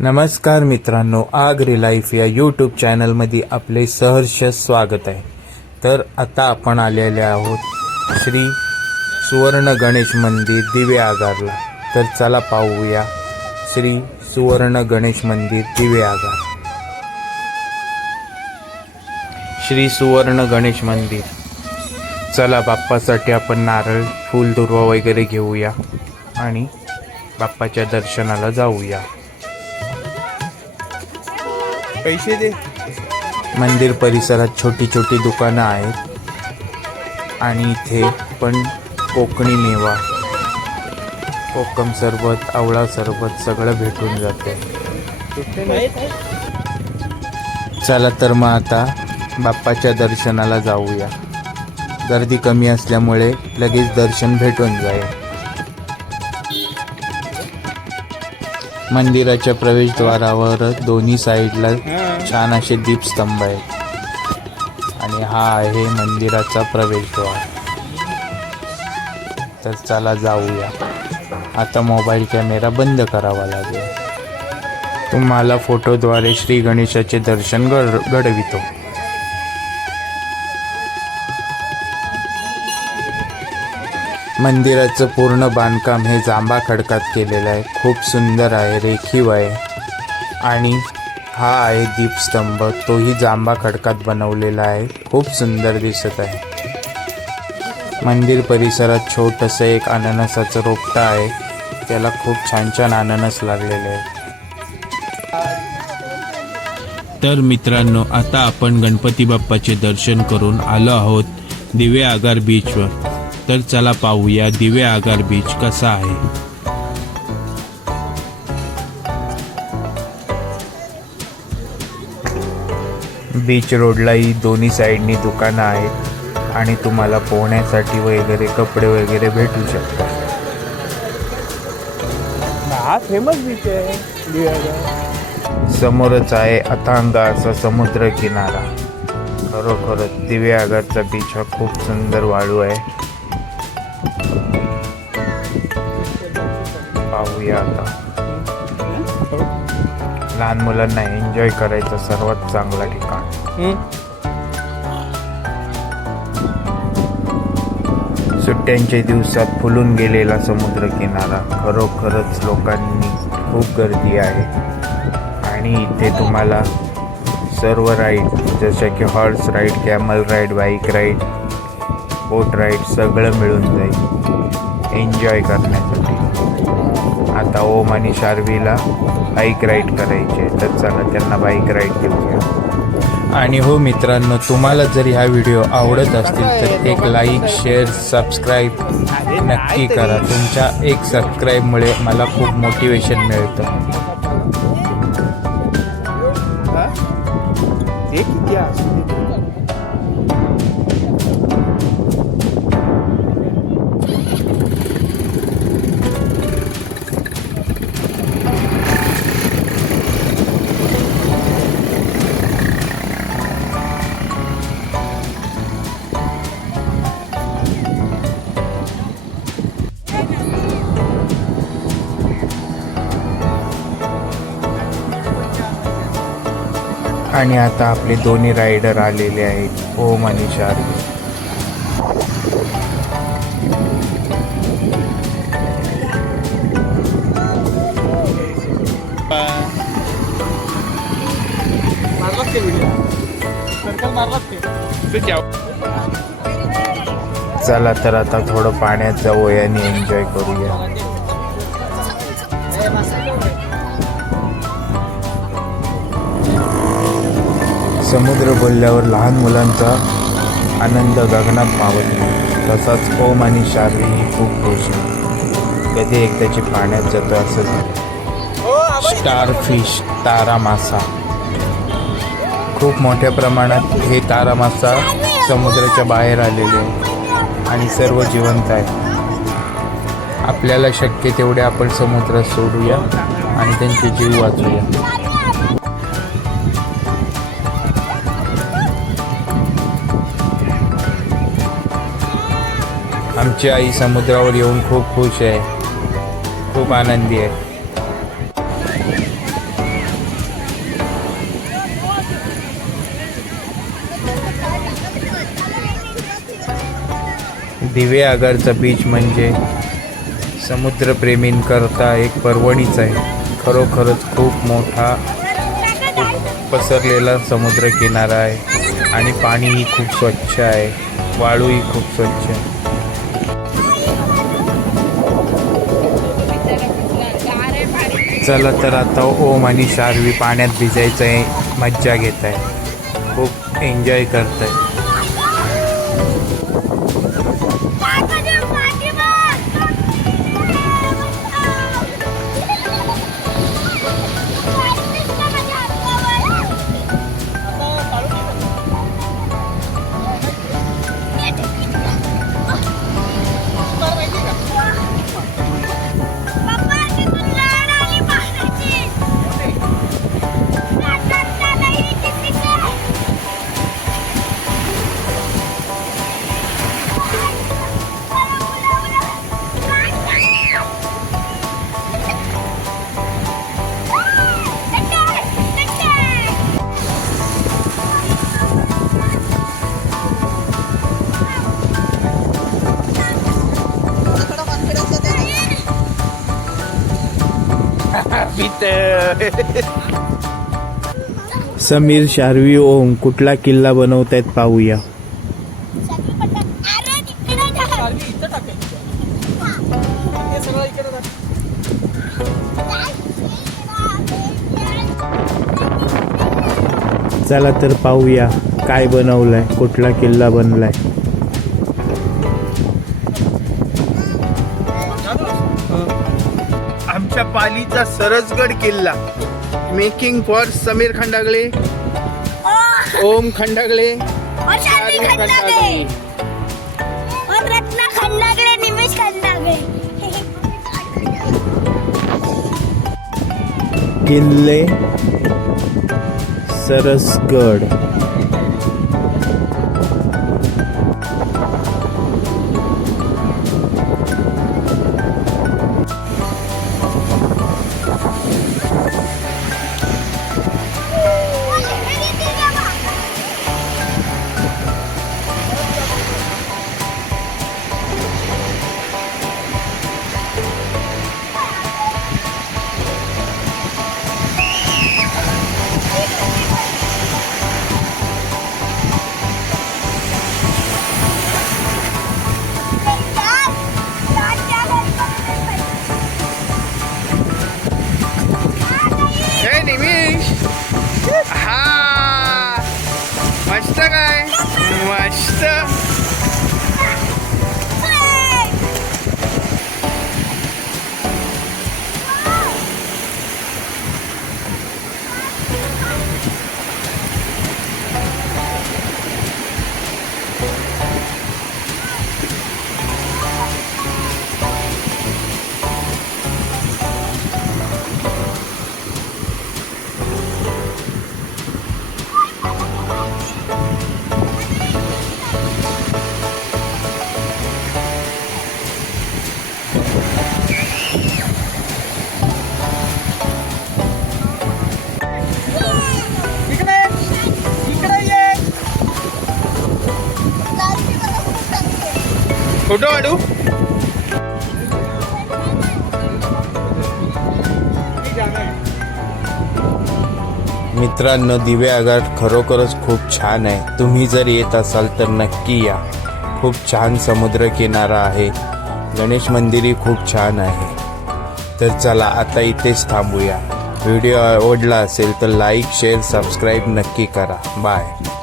नमस्कार मित्रांनो आगरी लाईफ या यूट्यूब चॅनलमध्ये आपले सहर्ष स्वागत आहे. तर आता आपण आलेले आहोत श्री सुवर्ण गणेश मंदिर दिवे आगारला. तर चला पाहूया श्री सुवर्ण गणेश मंदिर दिवे आगार. श्री सुवर्ण गणेश मंदिर. चला बाप्पासाठी आपण नारळ फूल दुर्वा वगैरे घेऊया आणि बाप्पाच्या दर्शनाला जाऊया. पैसे दे. मंदिर परिसरात छोटी छोटी दुकानं आहेत. आणि इथे पण कोकणी मेवा. कोकम सरबत आवळा सरबत सगळं भेटून जाते. चला तर मग आता बाप्पाच्या दर्शनाला जाऊया. गर्दी कमी असल्यामुळे लगेच दर्शन भेटून जाईल. मंदिराच्या प्रवेशद्वारावर दोन्ही साईडला छान असे दीपस्तंभ आहेत. आणि हा आहे मंदिराचा प्रवेशद्वार. तर चला जाऊया. आता मोबाईल कॅमेरा बंद करावा लागेल. तुम्हाला फोटोद्वारे श्री गणेशाचे दर्शन घड घडवितो. मंदिराचं पूर्ण बांधकाम हे जांभा खडकात केलेलं आहे. खूप सुंदर आहे रेखीव आहे. आणि हा आहे दीपस्तंभ. तोही जांभा खडकात बनवलेला आहे. खूप सुंदर दिसत आहे. मंदिर परिसरात छोटंसं एक अननसाचं रोपटं आहे. त्याला खूप छान छान अननस लागलेले आहे तर मित्रांनो आता आपण गणपती बाप्पाचे दर्शन करून आलो आहोत दिवे आगार बीचवर तर चला पाहूया दिवे आगार बीच कसा आहे. बीच रोडलाही दोन्ही साईडनी दुकानं आहेत आणि तुम्हाला पोहण्यासाठी वगैरे कपडे वगैरे भेटू शकतात. हा फेमस बीच आहे. समोरच आहे अथांग असा समुद्र किनारा खरोखरच दिव्यागरचा बीच हा खूप सुंदर वाळू आहे. पाहूया आता. लहान मुलांना एन्जॉय करायचं सर्वात चांगलं ठिकाण. सुट्ट्यांच्या दिवसात फुलून गेलेला समुद्र किनारा खरोखरच लोकांनी खूप गर्दी आहे. आणि इथे तुम्हाला सर्व राईड जसे की horse ride camel ride bike ride boat ride सगळं मिळून जाईल. एन्जॉय करण्यासाठी. आता ओम आणि शार्वीला बाईक राईड करायचे तर चला त्यांना बाईक राईड देऊया. आणि हो मित्रांनो तुम्हाला जर हा व्हिडिओ आवडत असतील तर एक लाईक शेअर सबस्क्राईब नक्की करा. तुमच्या एक सबस्क्राईबमुळे मला खूप मोटिवेशन मिळतं. किती आणि आता आपले दोन्ही रायडर आलेले आहेत. ओम आणि शार्वी. चला तर आता थोडं पाण्यात जाऊया आणि एन्जॉय करूया. समुद्र बोलल्यावर लहान मुलांचा आनंद गगनात मावत नाही. तसाच ओम आणि शार्वी खूप खुश आहे. कधी एकदाची पाण्यात जातो असं स्टार फिश तारा मासा खूप मोठ्या प्रमाणात हे तारा मासा समुद्राच्या बाहेर आलेले आहे आणि सर्व जिवंत आहे आपल्याला शक्य तेवढे आपण समुद्रात सोडूया आणि त्यांचे जीव वाचूया. आमची आई समुद्रावर येऊन खूप खुश आहे. खूप आनंदी आहे. दिवे आगारचा बीच म्हणजे समुद्रप्रेमींकरता एक पर्वणीच आहे. खरोखरच खूप मोठा पसरलेला समुद्रकिनारा आहे. आणि पाणीही खूप स्वच्छ आहे. वाळूही खूप स्वच्छ आहे. चला तर आता ओम आणि शार्वी पाण्यात भिजायचं आहे मज्जा घेत आहे खूप एन्जॉय करत आहे समीर शार्वी ओम कुठला किल्ला बनवतायत पाहूया. चला तर पाहूया काय बनवलंय कुठला किल्ला बनलाय. आमच्या पालीचा सरसगड किल्ला. Making for Sameer Khandagale. ओम खंडागळे. और शालिनी फोटो काढू? मित्रांनो दिवे आघाट खरोखरच खूप छान आहे. तुम्ही जर येत असाल तर नक्की या. खूप छान समुद्र किनारा आहे. गणेश मंदिरही खूप छान आहे. तर चला आता इथेच थांबूया. व्हिडिओ आवडला असेल तर लाईक शेअर सबस्क्राईब नक्की करा. बाय.